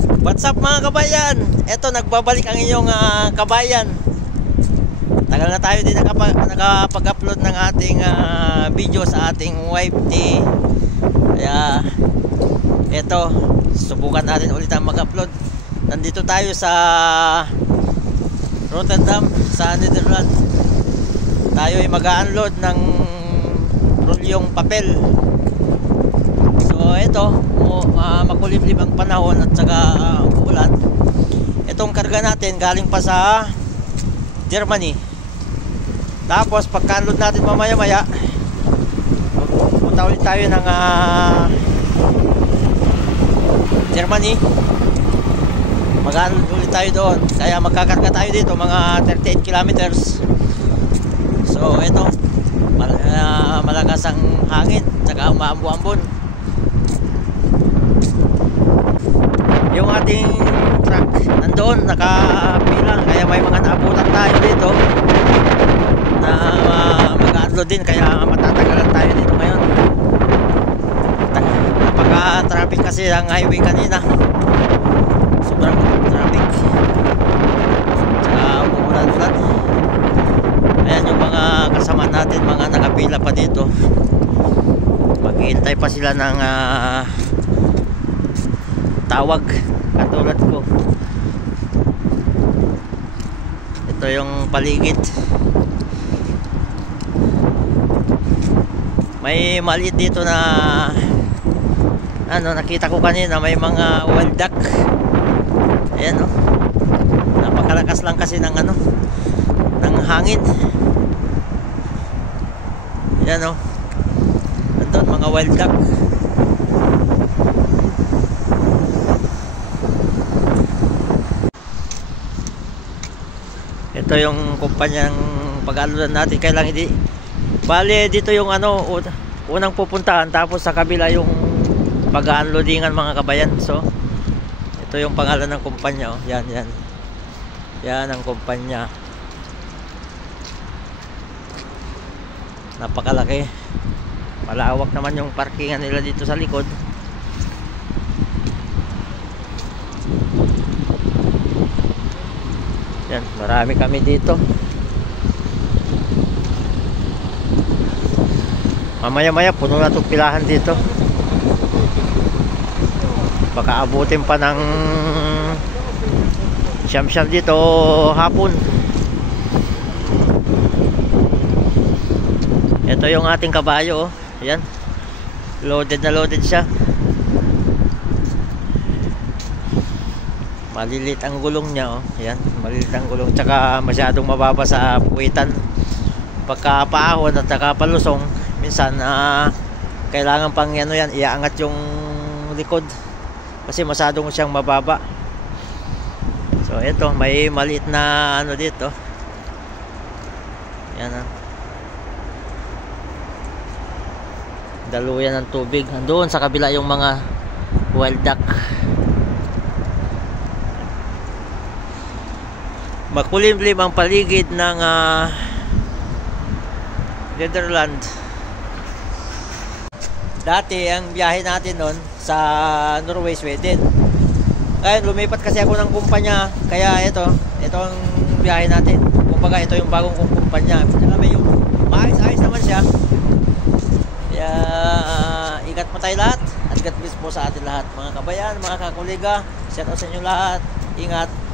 What's up mga kabayan? Eto, nagbabalik ang inyong kabayan. Tagal na tayo din nakapag-upload ng ating video sa ating YT. Kaya eto, subukan natin ulit ang mag-upload. Nandito tayo sa Rotterdam, sa Netherlands. Tayo ay mag-unload ng rolyong papel. So eto, makulimlim ang panahon at saka ulan. Itong karga natin galing pa sa Germany. Tapos pagka-unload natin mamaya-maya, punta ulit tayo ng Germany. Mag-unload ulit tayo doon. Kaya magkakarga tayo dito mga 38 kilometers. So ito, malakas ang hangin, saka umaambo-ambon. Yung ating truck nandoon, nakapila. Kaya may mga naabutan tayo dito na mag-unload din. Kaya matatagalan tayo dito ngayon. Napaka-traffic kasi ang highway kanina. Sobrang traffic. Saka umuulan-ulan. Ayan yung mga kasama natin, mga nakapila pa dito. Maghihintay pa sila ng tawag katulad ko. Ito yung paligid. May maliit dito na nakita ko kanina, may mga wild duck. Ayan oh. Napakalakas lang kasi ng ng hangin. Ayan oh. Andun mga wild duck. Ito yung kumpanyang pag-unloadan natin. Kailangan hindi bale dito yung unang pupuntahan, tapos sa kabila yung pag-unloadingan mga kabayan. So ito yung pangalan ng kumpanya oh. Yan ang kumpanya. Napakalaki. Malawak naman yung parkingan nila dito sa likod. Yan, marami kami dito. Mamaya-maya puno na itong pilahan dito. Baka abutin pa ng siyam-siyam dito hapon. Ito yung ating kabayo oh. Yan. Loaded na loaded siya. Malilit ang gulong niya oh. Ayan, malilit ang gulong, tsaka masyadong mababa sa puwitan. Pagka paahon at saka palusong, minsan kailangan pang yan, iaangat yung likod kasi masyadong siyang mababa. So ito, may maliit na dito. Yan daluyan ng tubig. Doon sa kabila yung mga wild duck. Makulimlim ang paligid ng Netherlands. Dati ang biyahe natin noon sa Norway, Sweden. Ngayon lumipat kasi ako ng kumpanya, kaya ito ang biyahe natin. Kumbaga ito yung bagong kumpanya. Alam yung maayos-ayos naman siya. Kaya ingat mo tayo lahat at God bless po sa atin lahat mga kabayan, mga kakuliga. Shout out sa inyo lahat. Ingat.